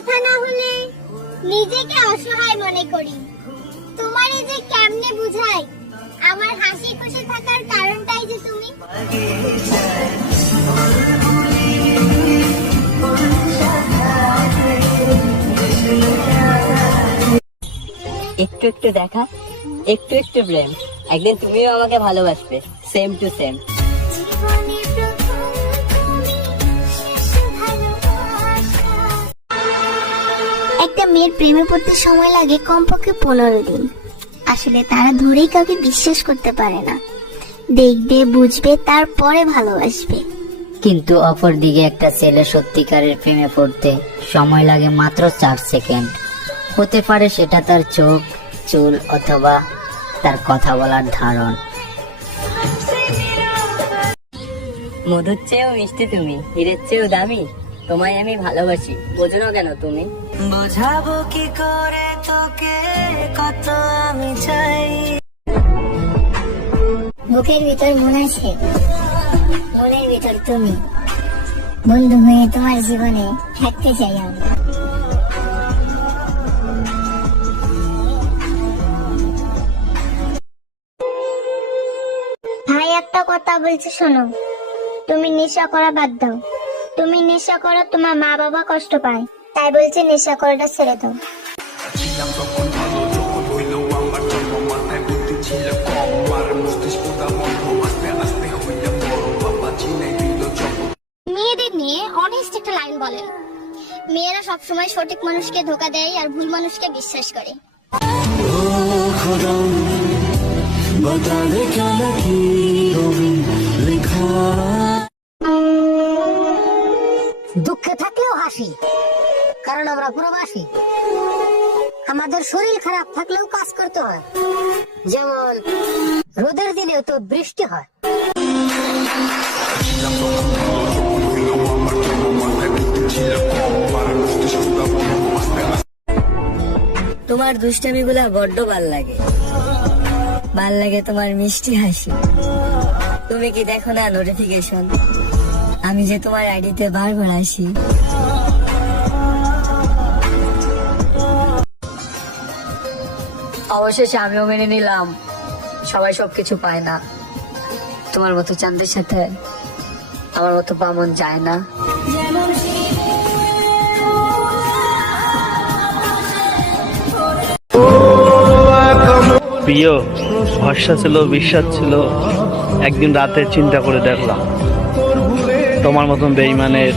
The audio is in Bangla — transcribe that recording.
কথা না হলে নিজেকে অসহায় মনে করি। তোমার যে কেমনে বুঝাই? আমার হাসি খুশি থাকার কারণটাই যে তুমি। একটু একটু দেখা, একটু একটু প্রেম। একদিন তুমিও আমাকে ভালোবাসবে সেম টু সেম মেয়ের প্রেমে পড়তে সময় লাগে কমপক্ষে পনেরো দিন। আসলে তারা ধরেই কাউকে বিশ্বাস করতে পারে না। দেখবে বুঝবে তারপরে ভালোবাসবে। কিন্তু অপর দিকে একটা ছেলে সত্যিকারের প্রেমে পড়তে সময় লাগে মাত্র চার সেকেন্ড। হতে পারে সেটা তার চোখ চুল অথবা তার কথা বলার ধারণ। মধুর চেয়েও মিষ্টি তুমি হীরের চেয়েও দামি। তোমায় আমি ভালোবাসি। বোঝো না কেন তুমি? বোঝাবো কি করে তোকে কত আমি চাই। বুকের ভিতর মন আছে? মনের ভিতর তুমি। বন্ধু হয়ে তোমার জীবনে থাকতে চাই আমি। ভাই একটা কথা বলছি শোনো। তুমি নেশা করা বাদ দাও। তুমি নেশা করো তোমার মা বাবা কষ্ট পায়। তাই বলছে নেশা করাটা ছেড়ে দাও। মেয়েদের নিয়ে অনেস্ট একটা লাইন বলেন মেয়েরা সবসময় সঠিক মানুষকে ধোকা দেয় আর ভুল মানুষকে বিশ্বাস করে। দুঃখে থাকলেও হাসি। কারণ আমরা প্রবাসী। আমাদের শরীর খারাপ থাকলেও কাজ করতে হয়। যেমন, রোদের দিনেও তো বৃষ্টি হয়। তোমার দুষ্টামি গুলা বড্ড ভালো লাগে। ভালো লাগে তোমার মিষ্টি হাসি। তুমি কি দেখো না নোটিফিকেশন আমি যে তোমার আইডিতে বারবার আসি। অবশেষে আমিও মেনে নিলাম। সবাই সবকিছু পায় না। তোমার মতো চাঁদের সাথে আমার মতো বামন যায় না। প্রিয়, ভরসা ছিল, বিশ্বাস ছিল, একদিন রাতে চিন্তা করে দেখলাম। তোমার মতন বেইমানের